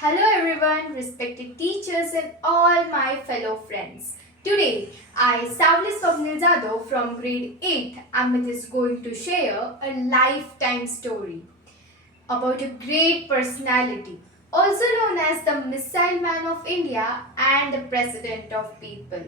Hello everyone, respected teachers and all my fellow friends. Today, I, Savli Swapnil Jadhav from grade 8, Amit is going to share a lifetime story about a great personality, also known as the Missile Man of India and the President of People.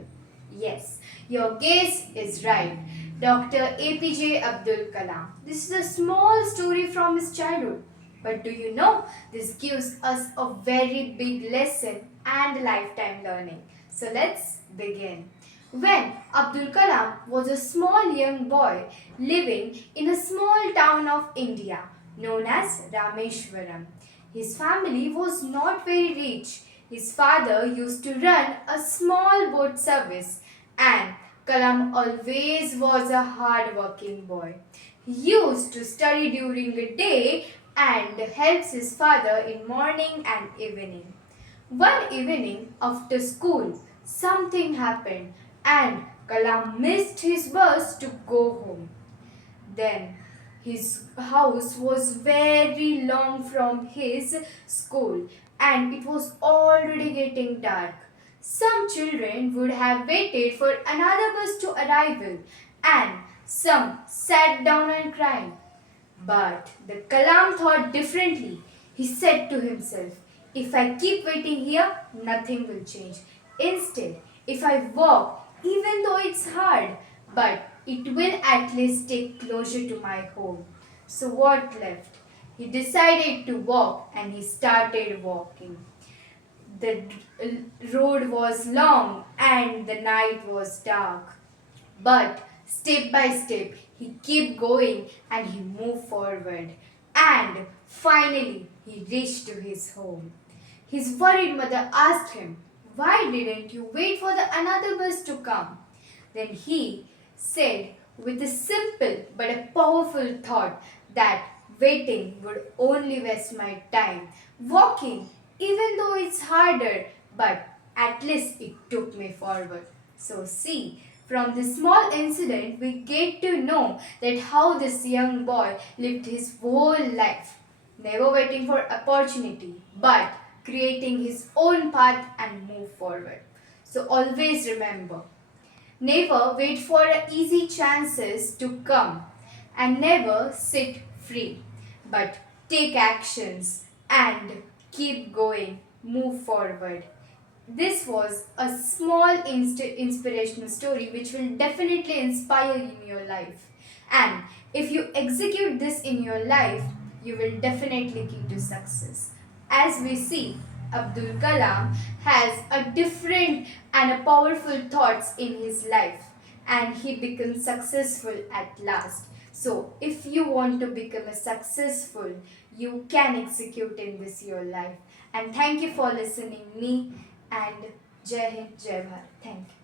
Yes, your guess is right. Dr. APJ Abdul Kalam. This is a small story from his childhood. But do you know, this gives us a very big lesson and lifetime learning. So let's begin. When Abdul Kalam was a small young boy living in a small town of India known as Rameshwaram, his family was not very rich. His father used to run a small boat service and Kalam always was a hard-working boy. He used to study during the day and helps his father in morning and evening. One evening after school, something happened and Kalam missed his bus to go home. Then his house was very long from his school and it was already getting dark. Some children would have waited for another bus to arrival and some sat down and cried. But the Kalam thought differently. He said to himself, if I keep waiting here, nothing will change. Instead, if I walk, even though it's hard, but it will at least take closer to my home. So what left? He decided to walk and he started walking. The road was long and the night was dark. But step by step, he kept going and he moved forward. And finally, he reached to his home. His worried mother asked him, why didn't you wait for the another bus to come? Then he said with a simple but a powerful thought that waiting would only waste my time. Walking, even though it's harder, but at least it took me forward. So see, from this small incident, we get to know that how this young boy lived his whole life, never waiting for opportunity, but creating his own path and move forward. So always remember, never wait for easy chances to come and never sit free, but take actions and keep going, move forward. This was a small inspirational story which will definitely inspire you in your life. And if you execute this in your life, you will definitely keep to success. As we see, Abdul Kalam has a different and a powerful thoughts in his life and he becomes successful at last. So if you want to become a successful, you can execute in this your life. And thank you for listening me and Jai Hind, Jai Bharat. Thank you.